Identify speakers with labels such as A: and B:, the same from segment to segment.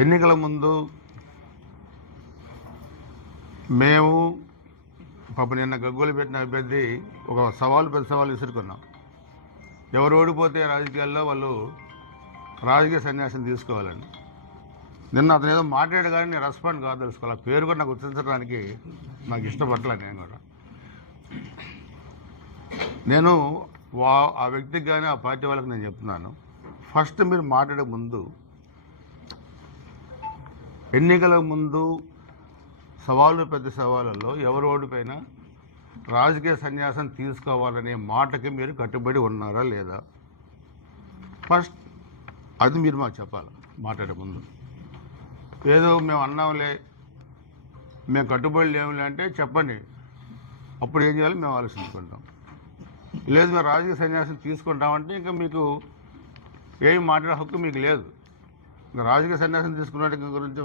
A: ఎన్నికల ముందు మేము పాప నిన్న గగ్గోలు పెట్టిన అభ్యర్థి ఒక సవాలు పెద్ద సవాలు విసురుకున్నాం. ఎవరు ఓడిపోతే రాజకీయాల్లో వాళ్ళు రాజకీయ సన్యాసం తీసుకోవాలని. నిన్న అతను ఏదో మాట్లాడు కానీ నేను రెస్పాండ్ కాదు తెలుసుకోవాలి. పేరు కూడా నాకు గుర్తించడానికి నాకు ఇష్టపడలే నేను కూడా. నేను వా ఆ వ్యక్తికి కానీ ఆ పార్టీ వాళ్ళకి నేను చెప్తున్నాను. ఫస్ట్ మీరు మాట్లాడే ముందు ఎన్నికల ముందు సవాళ్ళు పెద్ద సవాళ్ళలో ఎవరు ఓడిపోయినా రాజకీయ సన్యాసం తీసుకోవాలనే మాటకి మీరు కట్టుబడి ఉన్నారా లేదా? ఫస్ట్ అది మీరు మాకు చెప్పాలి మాట్లాడే ముందు. ఏదో మేము అన్నాంలే మేము కట్టుబడి లేములే అంటే చెప్పండి. అప్పుడు ఏం చేయాలి? మేము ఆలోచించుకుంటాం. లేదు మేము రాజకీయ సన్యాసం తీసుకుంటామంటే ఇంకా మీకు ఏమి మాట్లాడే హక్కు మీకు లేదు. ఇంకా రాజకీయ సన్యాసం తీసుకున్న గురించి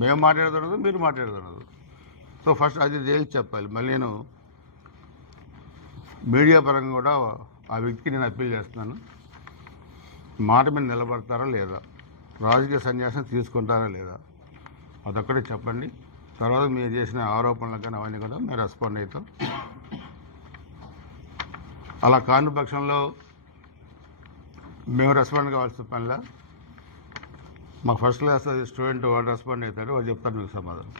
A: మేము మాట్లాడకూడదు మీరు మాట్లాడకూడదు సో ఫస్ట్ అది తేల్చి చెప్పాలి. మళ్ళీ నేను మీడియా పరంగా కూడా ఆ వ్యక్తికి నేను అప్పీల్ చేస్తున్నాను. మాట మీద నిలబడతారా లేదా? రాజకీయ సన్యాసం తీసుకుంటారా లేదా? అదొక్కటే చెప్పండి. తర్వాత మీరు చేసిన ఆరోపణలు కానీ అవన్నీ కూడా మేము రెస్పాండ్ అవుతాం. అలా కాని పక్షంలో మేము రెస్పాండ్ కావాల్సిన పనిలా మా ఫస్ట్ క్లాస్ స్టూడెంట్ వాడు రెస్పాండ్ అవుతాడు వాడు చెప్తాడు మీకు సమాధానం.